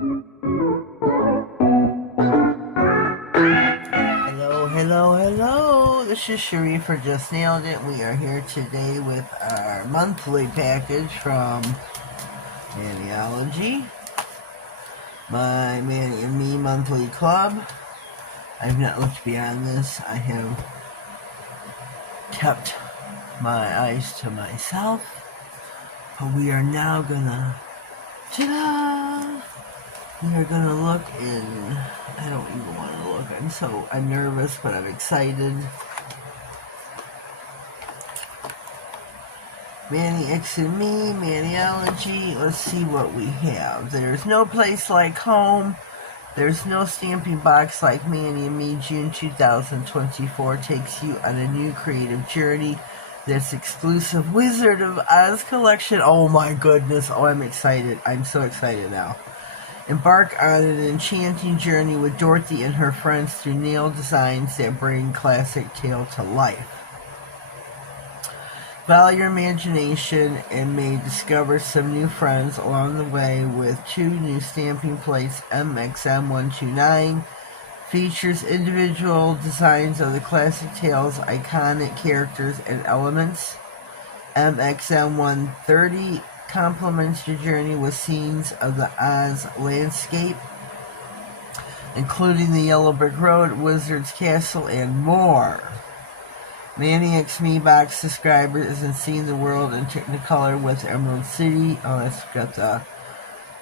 Hello. This is Cherie for Just.nailedit. We are here today with our monthly package from Maniology, my Manny and Me monthly club. I have not looked beyond this. I have kept my eyes to myself. But we are now gonna, ta-da! We are gonna look in, I don't even want to look. I'm nervous, but I'm excited. Manny X and Me, Maniology. Let's see what we have. There's no place like home. There's no stamping box like Manny and Me. June 2024 takes you on a new creative journey. This exclusive Wizard of Oz collection. Oh my goodness. Oh, I'm excited. I'm so excited now. Embark on an enchanting journey with Dorothy and her friends through nail designs that bring classic tale to life. Follow your imagination and may discover some new friends along the way with 2 new stamping plates. MXM129 features individual designs of the classic tales, iconic characters, and elements. MXM130 complements your journey with scenes of the Oz landscape, including the Yellow Brick Road, Wizard's Castle, and more. Manny X Me box subscriber isn't seeing the world in Technicolor with Emerald City. Oh, that's got the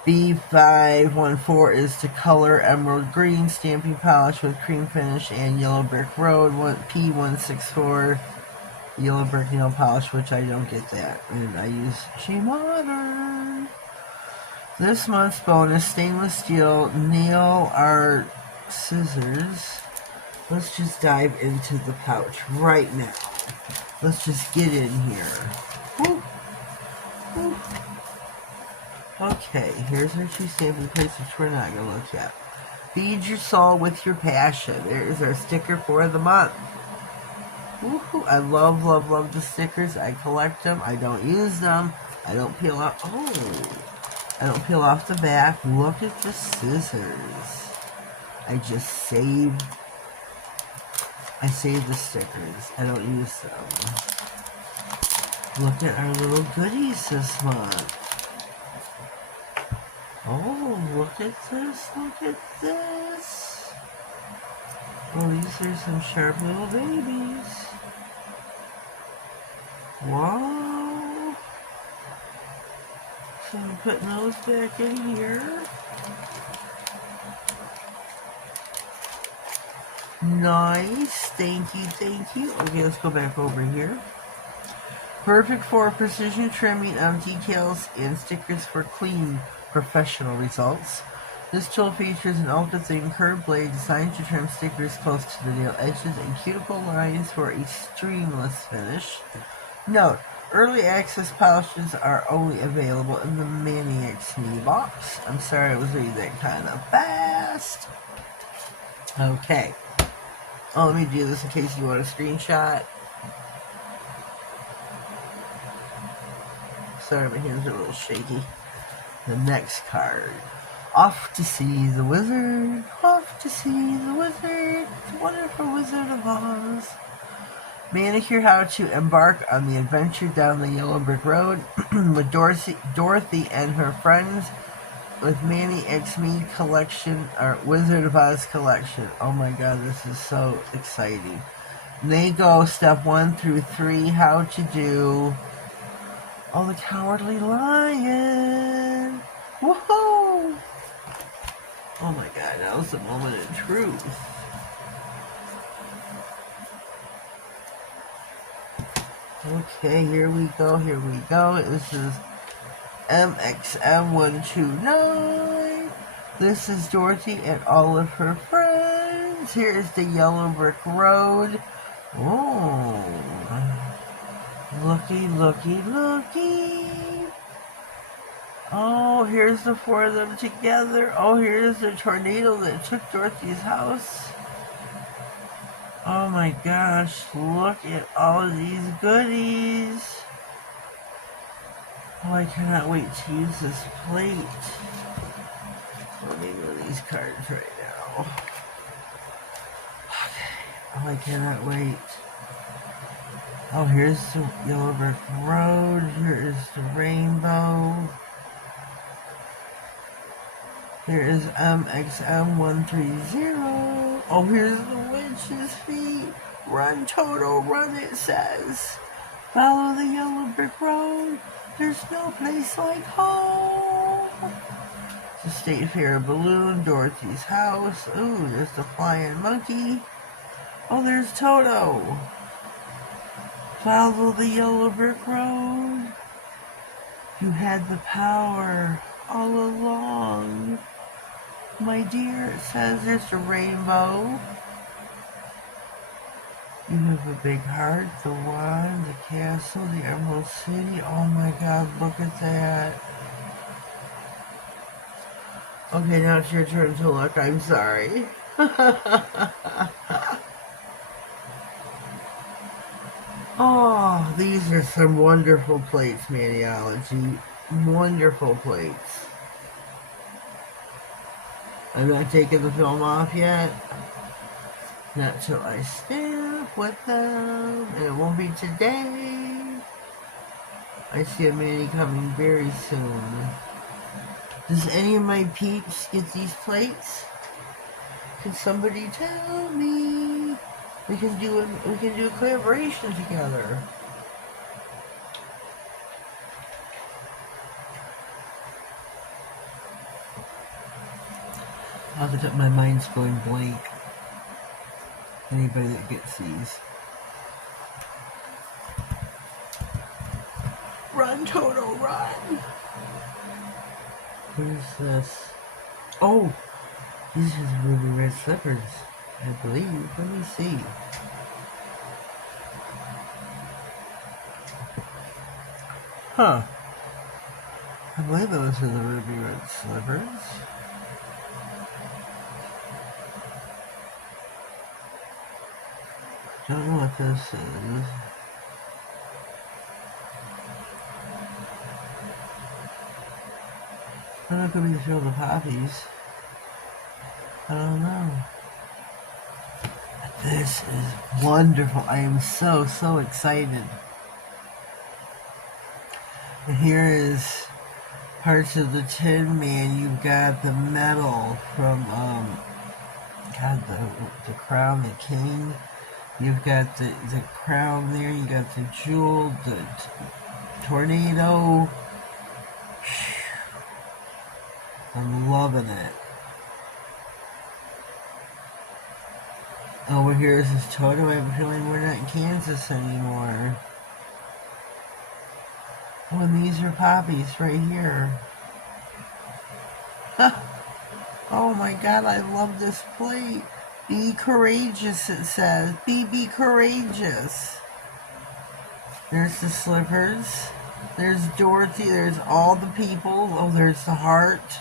B514 is to color emerald green, stamping polish with cream finish, and Yellow Brick Road P164 Yellow Brick nail polish, which I don't get that, and I use She Modern. This month's bonus, stainless steel nail art scissors. Let's just dive into the pouch right now. Let's just get in here. Woo. Woo. Okay, here's our 2 stamping plates, which we're not going to look at. Feed your soul with your passion. There is our sticker for the month. Woohoo. I love the stickers. I collect them. I don't use them. I don't peel off. I don't peel off the back. Look at the scissors. I save the stickers. I don't use them. Look at our little goodies this month. Oh, look at this. Look at this. Oh, these are some sharp little babies. Wow. So I'm putting those back in here. Nice. Thank you. Okay, let's go back over here. Perfect for precision trimming of details and stickers for clean, professional results. This tool features an ultra-thin curved blade designed to trim stickers close to the nail edges and cuticle lines for a seamless finish. Note, early access polishes are only available in the Manny X Me box. I'm sorry I was reading that kind of fast. Okay. Oh, let me do this in case you want a screenshot. Sorry, my hands are a little shaky. The next card. Off to see the wizard. Off to see the wizard. The wonderful Wizard of Oz. Manicure how to embark on the adventure down the Yellow Brick Road with Dorothy and her friends with Manny X Me collection, or Wizard of Oz collection. Oh my god, this is so exciting. And they go step 1 through 3, how to do the Cowardly Lion. Woohoo! Oh my god, that was the moment of truth. Okay, here we go. This is MXM129. This is Dorothy and all of her friends. Here's the Yellow Brick Road. Oh, looky. Oh, here's the 4 of them together. Oh, here's the tornado that took Dorothy's house. Oh my gosh, look at all of these goodies. Oh, I cannot wait to use this plate. these cards right now. Okay. Oh, I cannot wait. Oh, here's the Yellow Brick Road. Here is the rainbow. Here is MXM130. Oh, here's the witch's feet. Run, Toto, run, it says. Follow the Yellow Brick Road. There's no place like home. The State Fair balloon, Dorothy's house. Ooh, there's the flying monkey. Oh, there's Toto. Follow the Yellow Brick Road. You had the power all along. My dear, it says there's a rainbow. You have a big heart, the wand, the castle, the Emerald City. Oh my God, look at that. Okay, now it's your turn to look. I'm sorry. Oh, these are some wonderful plates, Maniology. Wonderful plates. I'm not taking the film off yet. Not till I stamp with them. And it won't be today. I see a Manny coming very soon. Does any of my peeps get these plates? Can somebody tell me? We can do a collaboration together. I'll have to, my mind's going blank. Anybody that gets these. Run, Toto, run! What is this? Oh! These are the ruby red slippers, I believe. Let me see. Huh. I believe those are the ruby red slippers. Don't know what this is. I'm not going to show the poppies. I don't know. But this is wonderful. I am so excited. And here is parts of the Tin Man. You've got the metal from, God, the crown, the king. You've got the crown there. You got the jewel, the tornado. I'm loving it. Over here is this Toto. I have a feeling we're not in Kansas anymore. Oh, and these are poppies right here. Oh my God, I love this plate. Be courageous, it says. Be courageous. There's the slippers. There's Dorothy. There's all the people. Oh, there's the heart.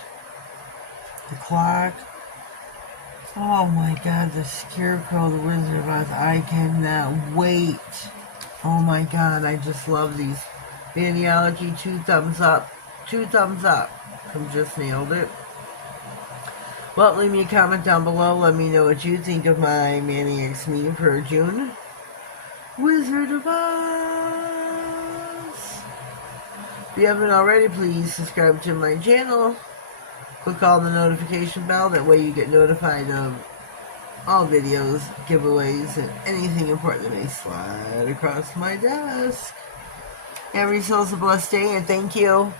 The clock. Oh my God, the Scarecrow, the Wizard of Oz. I cannot wait. Oh my God, I just love these. Maniology, 2 thumbs up. 2 thumbs up from Just Nailed It. Well, leave me a comment down below. Let me know what you think of my Manny X Me for June. Wizard of Oz. If you haven't already, please subscribe to my channel. Click on the notification bell. That way you get notified of all videos, giveaways, and anything important that may slide across my desk. Have yourselves a blessed day, and thank you.